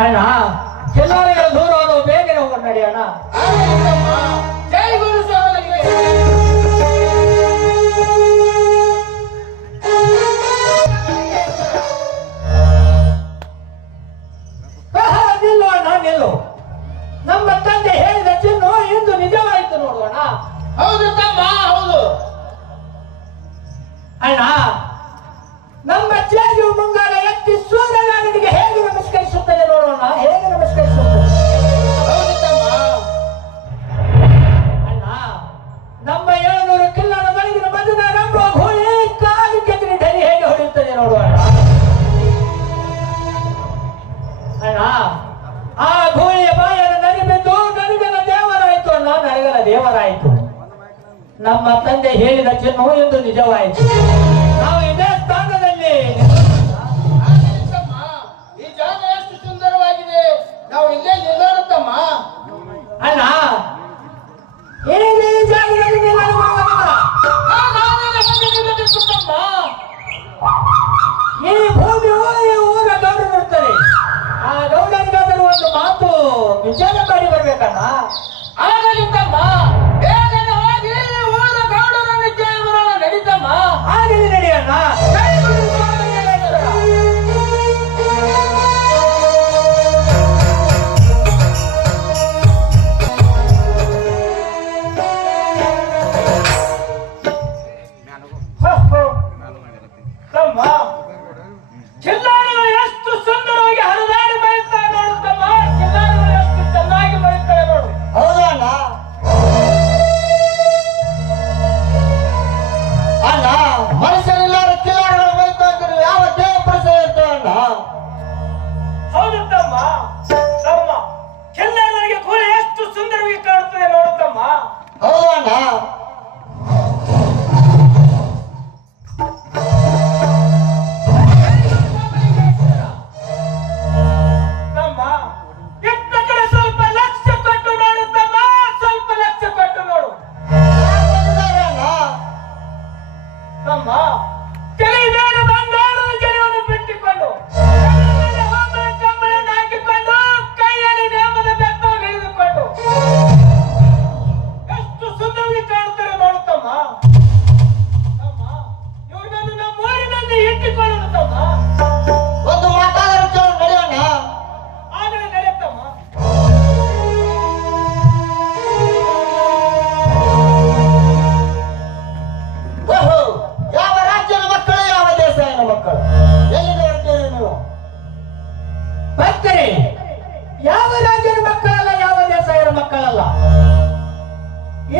ಅಣ್ಣ ಎಲ್ಲರಿಗೂ ದೂರ ಹೋದ ಬೇಗನೆ ಹೋಗೋಣ ನಡಿ ಅಣ್ಣ. ಜೈ ಗುರು ಸ್ವಾಮಿಗಳಿಗೆ. ನಿಲ್ಲು ಅಣ್ಣ ನಿಲ್ಲು. ನಮ್ಮ ತಂದೆ ಹೇಳಿದ ಚಿನ್ನು ಇಂದು ನಿಜವಾಯಿತು ನೋಡೋಣ. ಹೌದು ತಮ್ಮ, ಹೌದು ಅಣ್ಣ. ನಮ್ಮ ಚೇಜು ಮುಂಗಾಲ ಎತ್ತಿ ಸೂರ್ಯನಾಗನಿಗೆ ಹೇಗೆ ನಮಸ್ಕರಿಸುತ್ತದೆ ನೋಡೋಣ, ಹೇಗೆ ನಮಸ್ಕರಿಸುತ್ತದೆ. ಹೌದು ತಮ್ಮ. ಅಣ್ಣ, ನಮ್ಮ 700 ಕಿಲ್ಲನ ಮಲಗಿನ ಬಂದ ನಮ್ಮ ಗೋಳಿ ಕಾಲು ಕೆತ್ತಿನ ಢರಿ ಹೇಗೆ ಹೊಡೆಯುತ್ತದೆ ನೋಡೋಣ. ಅಣ್ಣ, ಆ ಗೋಳಿಯ ಬಾಯನ್ನು ನರಿಬಿದ್ದು ನನಗಲ ದೇವರಾಯಿತು ಅಣ್ಣ, ನನಗಲ ದೇವರಾಯಿತು. ನಮ್ಮ ತಂದೆ ಹೇಳಿದ ಚಿನ್ನು ಎಂದು ನಿಜವಾಯಿತು. ನಾವು ಇದೇ ಸ್ಥಾನದಲ್ಲಿ. ಈ ಜಾಗ ಎಷ್ಟು ಸುಂದರವಾಗಿದೆ, ನಾವು ಇಲ್ಲೇ ನಿಲ್ಲೋಣ ತಮ್ಮ. ಅಣ್ಣ, ಏನಿದೆ ಈ ಜಾಗದಲ್ಲಿ ನಿಲ್ಲಲು ಬರುವುದಿಲ್ಲ. ಈ ಭೂಮಿಯು ಈ ಊರ ಗೌಡರು ಇರ್ತಾರೆ. ಆ ಗೌಡನಿಗಾದರೂ ಒಂದು ಮಾತು ವಿಚಾರ ಮಾಡಿ ಬರ್ಬೇಕಣ್ಣ. ಆಗಲಿ ತಮ್ಮ, ಬೇಗನೆ ಹೋಗಿ ಊರ ಗೌಡರನ್ನು ಕೇಳಿ ಬರೋಣ. ನಡೀತಮ್ಮ. ಆಗಲಿ ನಡಿಯಣ್ಣ. ತಮ್ಮ, ಚಿಲ್ಲಾರಿಗಳು ಎಷ್ಟು ಸುಂದರವಾಗಿ ಹರಿದಾಡಿ ಬರುತ್ತಾರೆ ನೋಡು ತಮ್ಮ. ಚಿಲ್ಲಾರಿಗಳು ಎಷ್ಟು ಚೆನ್ನಾಗಿ ಬರುತ್ತಾರೆ ನೋಡು. ಹೌದು ಅಣ್ಣ. ಅಣ್ಣ, ಮನುಷ್ಯರಿಲ್ಲಾರ ಕಿಲಾರಗಳು ಬೈತಾ ಇದ್ರು ಯಾವ ದೇವ ಪರಿಸರ ಇರ್ತವೆ ಅಣ್ಣ. ಹೌದು ತಮ್ಮ. ತಮ್ಮ, ಚಿಲ್ಲಾರರಿಗೆ ಕೂಡ ಎಷ್ಟು ಸುಂದರವಾಗಿ ಕಾಣುತ್ತದೆ ನೋಡು ತಮ್ಮ. ಹೌದು ಅಣ್ಣ. ತಮ್ಮ, ಇತ್ತ ಕಡೆ ಸ್ವಲ್ಪ ಲಕ್ಷ್ಯ ಕೊಟ್ಟು ನೋಡು ತಮ್ಮ, ಸ್ವಲ್ಪ ಲಕ್ಷ್ಯ ಕೊಟ್ಟು ನೋಡು. ತಮ್ಮ, ಕೆಳಗೆ ಮೇಲೆ ಬಂಗಾರದ ಗೆರೆಯನ್ನು ಬಿಟ್ಟಿಕೊಂಡು ಕಂಬಳನ್ನು ಹಾಕಿಕೊಂಡು ಕೈಯಲ್ಲಿ ನೇಮದ ಬೆತ್ತವನ್ನು ಹಿಡಿದುಕೊಂಡು ಎಷ್ಟು ಸುಂದರವಾಗಿ ಕಾಣುತ್ತಾರೆ ನೋಡು ತಮ್ಮ. ತಮ್ಮ, ಇವ್ರನ್ನು ನಮ್ಮ ಊರಿನಲ್ಲಿ ಇಟ್ಟುಕೊಳ್ಳಲು ತಮ್ಮ. ಒಂದು ಮಾತಾದರೂ ಕೇಳಿ ನಡೆಯೋಣ. ಆಗಲೇ ನಡೆಯುತ್ತಮ್ಮ. ಓಹೋ, ಯಾವ ರಾಜ್ಯದ ಮಕ್ಕಳು, ಯಾವ ದೇಶದ ಮಕ್ಕಳು, ಎಲ್ಲಿಗೆ ಹೊರಟೀರಿ ನೀವು? ಬರ್ತೀರಿ. ಯಾವ ರಾಜ್ಯದ ಮಕ್ಕಳಲ್ಲ, ಯಾವ ದೇಶದ ಮಕ್ಕಳಲ್ಲ.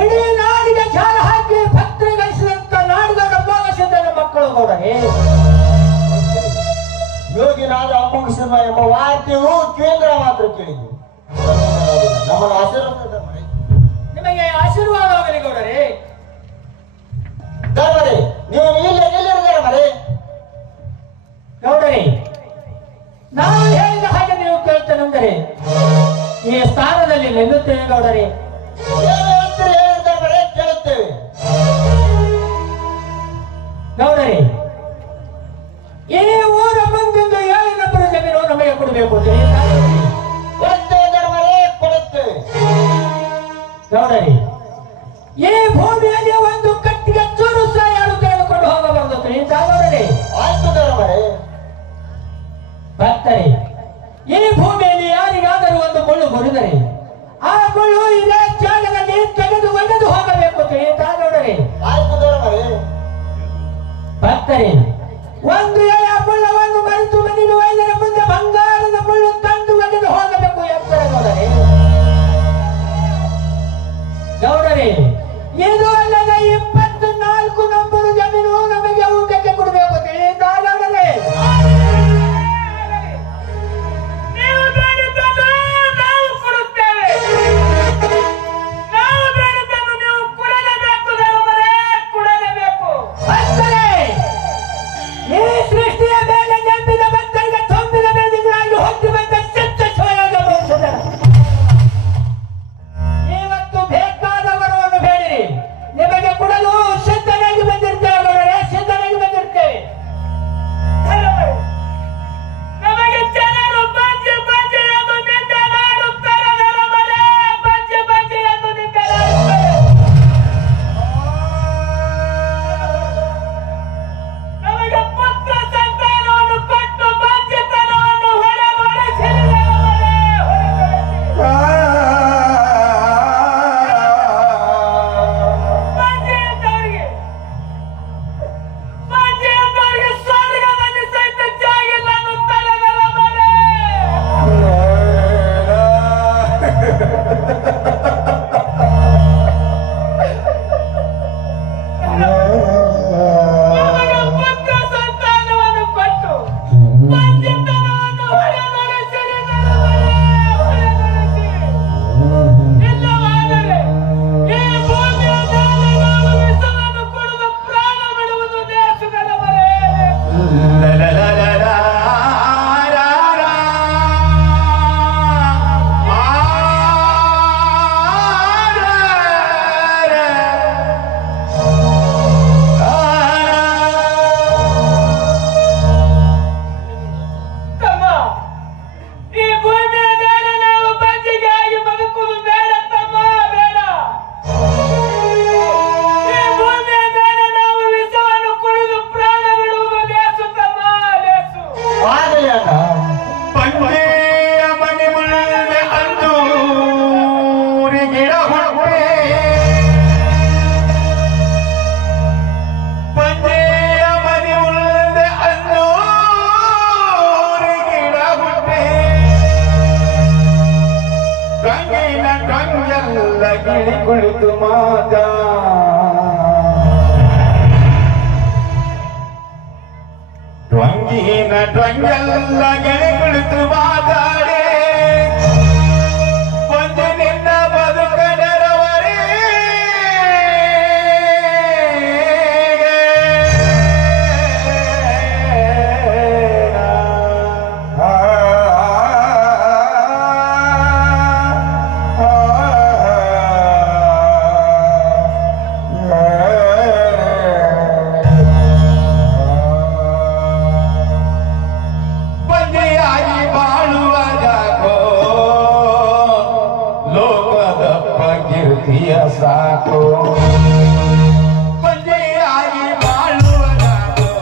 ಇಡೀ ನಾಡಿಗೆ ಜಾಲ ಹಾಕಿ ಭಕ್ತರಿಗಳಿಸಿದಂತ ನಾಡಿದವರ ಬೋಗಸಿದ್ದನ ಮಕ್ಕಳು ಗೌಡರೇ. ಯೋಗಿನಾದ ಅಮೋಘಸಿದ ಎಂಬ ವಾರ್ತೆಯು ಕೇಂದ್ರ ಮಾತ್ರ ಕೇಳಿದ್ವಿ. ನಮ್ಮನ್ನು ಆಶೀರ್ವಾದ ಮಾಡಿ. ನಿಮಗೆ ಆಶೀರ್ವಾದವಾಗಲಿ ಗೌಡರೇ. ಧರ್ಮರೇ, ನೀವು ನಿಲ್ಲಿದ್ದಾರೆ ಮರೆ. ಗೌಡರೇ, ನಾವು ಹೇಳಿದ ಹಾಗೆ ನೀವು ಕೇಳ್ತೇನೆಂದರೆ ಈ ಸ್ಥಾನದಲ್ಲಿ ನಿಲ್ಲುತ್ತೇವೆ ಗೌಡರೇ. ಧರ್ಮರೇ, ಕೇಳುತ್ತೇವೆ ಗೌಡರೇ. ಈ ಊರ ಮುಂದೊಂದು 7 ನಂಬರ್ ಜಮೀನು ನಮಗೆ ಕೊಡಬೇಕು. ಕೊಡುತ್ತೇವೆ ಧರ್ಮರೇ, ಕೊಡುತ್ತೇವೆ ಗೌಡರೇ. ಈ ಭೂಮಿಯಲ್ಲಿ ಒಂದು ಕಟ್ಟಿಗೆ ಚೂರು ಸಹ ಯಾರು ತೆಗೆದುಕೊಂಡು ಹೋಗಬಾರದು ಗೌಡರೇ. ಆಯ್ತು ಧರ್ಮರೇ. ಭಕ್ತರೇ, ಈ ಭೂಮಿಯಲ್ಲಿ ಯಾರಿಗಾದರೂ ಒಂದು ಮುಳ್ಳು ಮುರಿದರೆ ಆ ಮುಳ್ಳು ಇದೇ ಜಾಗದಲ್ಲಿ ತೆಗೆದು ಒಗೆದು ಹೋಗಬೇಕು ಗೌಡರೇ. ಆಯ್ತು ಧರ್ಮರೇ. ಭಕ್ತರೇ, ಕುಳಿತು ಮಾತಾ ಡ್ವಂಗಿನ ಡ್ವಂಗೆಲ್ಲ ಗೆಳೆ ಕುಳಿತು ಮಾತಾಡಿ ಬಂದು ನಿನ್ನ ಬದುಕನೆರವರೇ ಸಾಕು ಬಂಜೆಯಾಗಿ ಬಾಳುವದಾಗೋ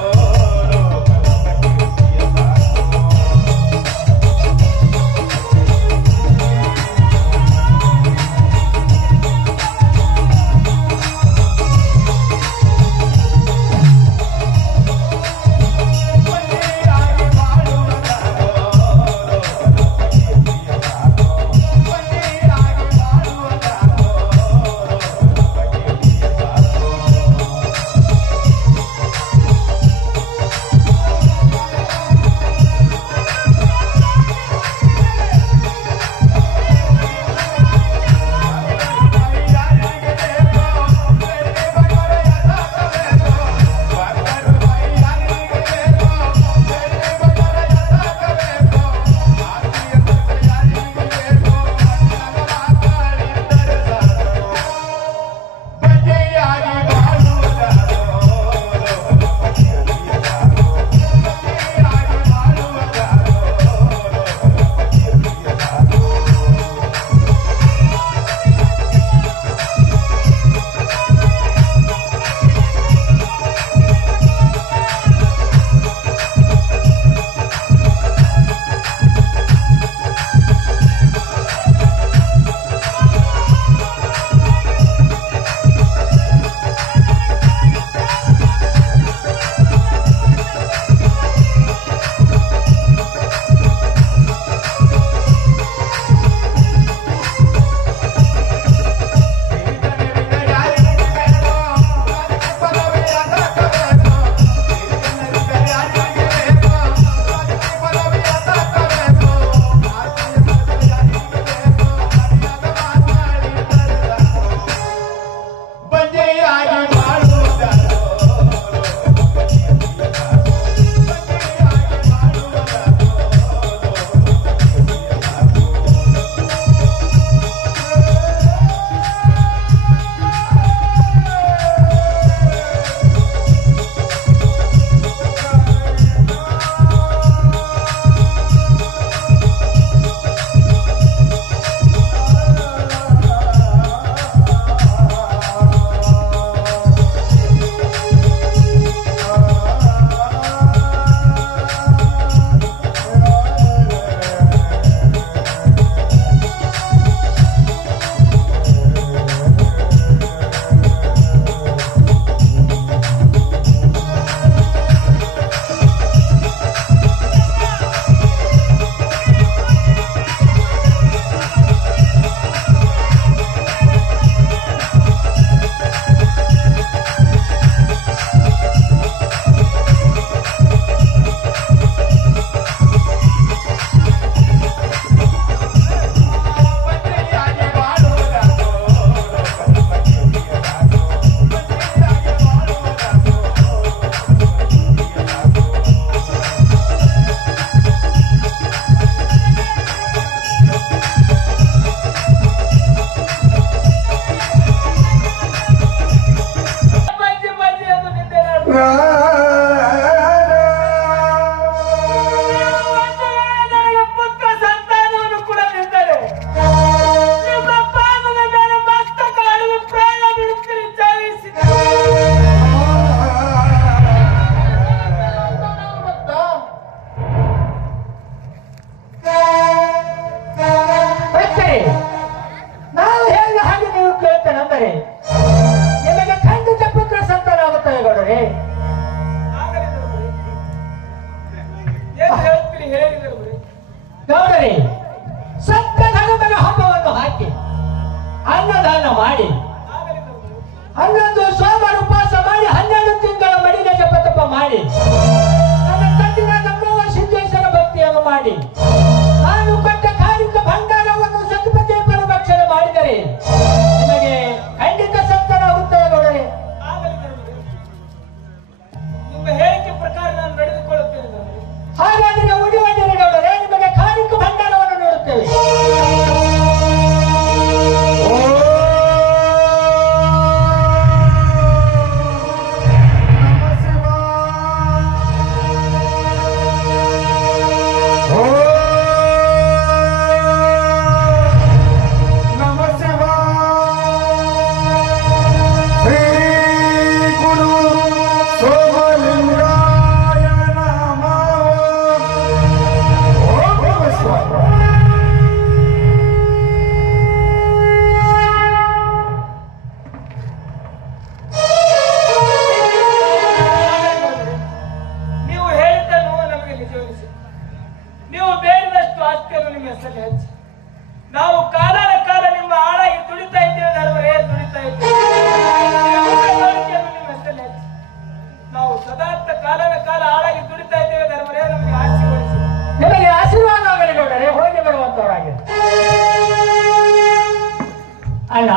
ಅಣ್ಣ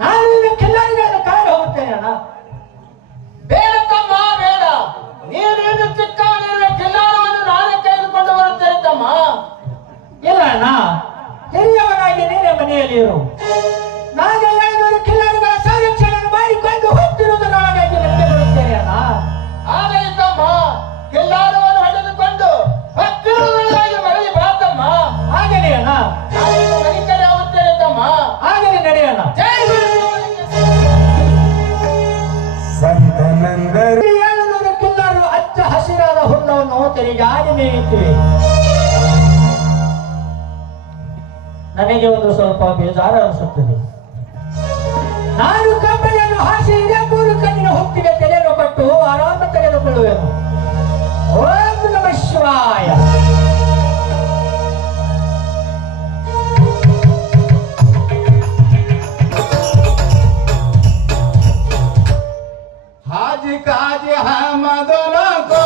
ನಾನು ಇನ್ನು ಕಿಲ್ಲಾರಿಗಳ ಕಾರಣ ಹೋಗುತ್ತೇನೆ ಅಣ್ಣ. ಬೇಡ ತಮ್ಮ ಬೇಡ. ನೀನೇನು ಚಿಕ್ಕವನಿರುವ ಕಿಲ್ಲಾರವನ್ನು ನಾನೇ ತೆಗೆದುಕೊಂಡು ಬರುತ್ತೇನೆ ತಮ್ಮ. ಇಲ್ಲ ಅಣ್ಣ, ಹಿರಿಯವನಾಗಿ ನೀನೇ ಮನೆಯಲ್ಲಿ ಇರು. ನಾನು 700 ಕಿಲ್ಲಾರಿಗಳ ಸಂರಕ್ಷಣೆ ಮಾಡಿಕೊಂಡು ಹೋಗ್ತಿರುವುದರೊಳಗಾಗಿ ನನಗೆ ಬರುತ್ತೇನೆ ಅಣ್ಣ. ಆಗಲಿ ತಮ್ಮ, ಕಿಲ್ಲಾರವನ್ನು ಹೊಡೆದುಕೊಂಡು ಹತ್ತಿರುವುದರೊಳಗಾಗಿ ಮರಳಿ ಬಾ ತಮ್ಮ. ಆಗಲಿ ಅಣ್ಣ, ನಾನು ಮನೆ ಕಡೆ ಹೋಗುತ್ತೇನೆ ತಮ್ಮ. ಆಗಲಿ ನಡೆಯೋಣ. ಜೈ ಗುರುದೇವನಿಗೆ. ಸಂತನಂದರು 700 ಕಿಲ್ಲಾರು ಹಚ್ಚ ಹಸಿರಾದ ಹುಲ್ಲವನ್ನು ತಿರುಗಾಡಿ ಮೇಯುತ್ತಿವೆ. ನನಗೆ ಒಂದು ಸ್ವಲ್ಪ ಬೇಜಾರು ಅನಿಸುತ್ತದೆ. ನಾನು ಕಂಬಳಿಯನ್ನು ಹಾಸಿ ಇದೇ 3 ಕಣ್ಣಿನ ಹೊತ್ತಿಗೆ ತಲೆಯನ್ನು ಕೊಟ್ಟು ಆರಾಮ ತೆಗೆದುಕೊಳ್ಳುವೆನು. ಓಂ ನಮಃ ಶಿವಾಯ. हाजी काजी हम दोनों को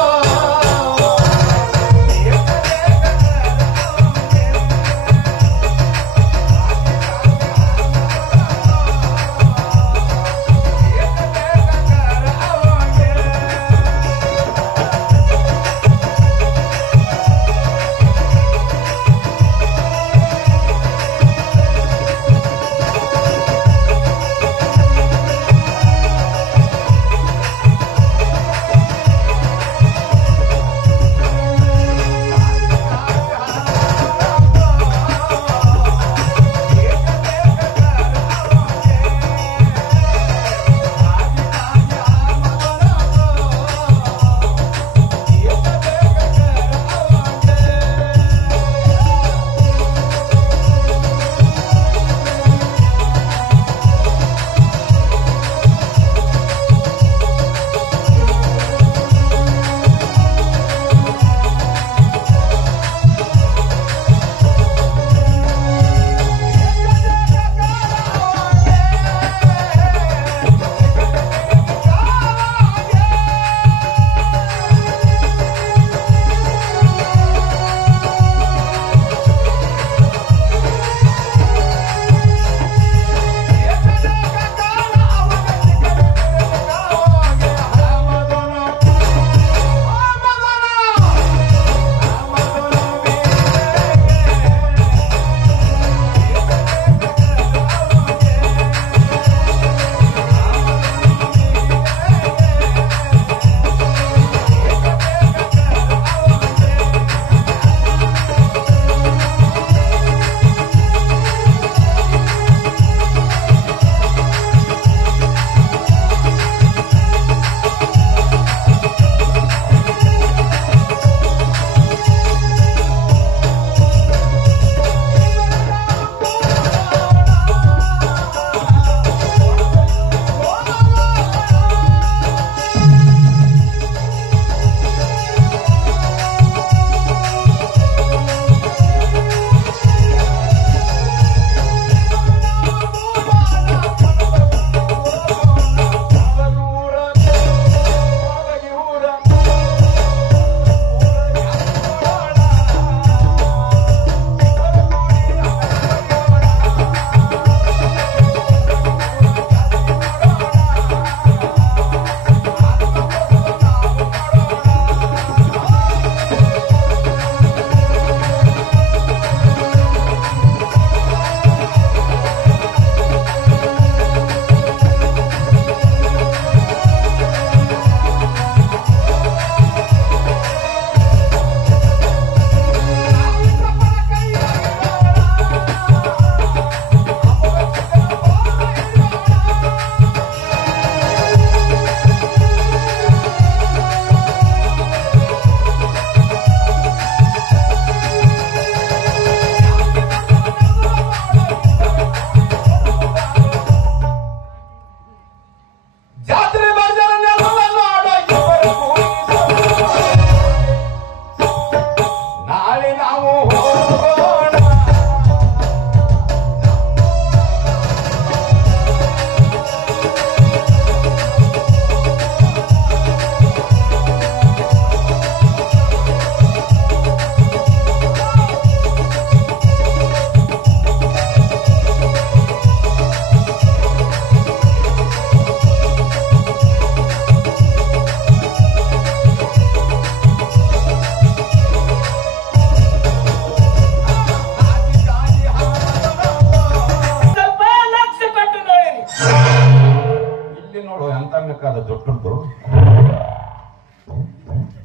ಸುಟ್ಟದ್ದು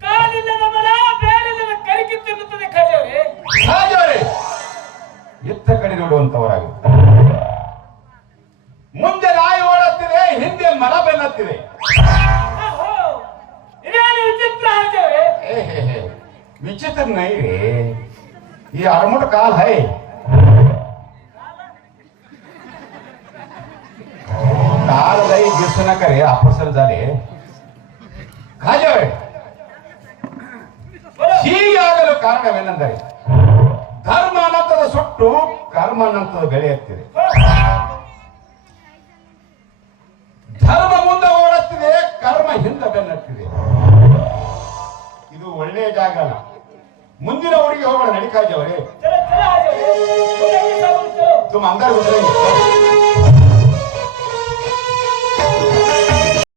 ಕಾಲಿಲ್ಲದ ಮರ ಬೇರಿಲ್ಲದ ಕರಿಕೆ ತಿನ್ನುತ್ತದೆ ಖಜಾರೆ. ಹಾಜಾರೆ ಎತ್ತ ಕಡೆ ನೋಡುವಂತವರಾಗಿ ಮುಂದೆ ನಾಯಿ ಓಡುತ್ತಿದೆ, ಹಿಂದೆ ಮರ ಬೆನ್ನತ್ತಿದೆ. ಆಹೋ, ಇದೇನು ವಿಚಿತ್ರ ಖಜಾರೆ. विचित्र नहीं रे, ये अड़मुट काल है. काल लई दिवसन करे अपसर झाले खाजोय. ಹೀಗಾಗಲು ಕಾರಣವೇನೆಂದರೆ ಧರ್ಮ ಅನಂತದ ಸುಟ್ಟು ಕರ್ಮ ಅನಂತದ ಬೆಳೆಯುತ್ತಿದೆ. ಧರ್ಮ ಮುಂದೆ ಓಡುತ್ತಿದೆ, ಕರ್ಮ ಹಿಂದೆ ಬೆನ್ನತ್ತಿದೆ. ಇದು ಒಳ್ಳೆಯ ಜಾಗ ಅಲ್ಲ. ಮುಂದಿನ ಊರಿಗೆ ಹೋಗೋಣ ನಡಿಕಾಜಿ ಅವರೇ. ಚಲೋ ಚಲೋ ಖಜಾರೆ. ಮುಂದೆ ಸಾಗೋಣ, ಚಲೋ. तुम अंदर घुस रहे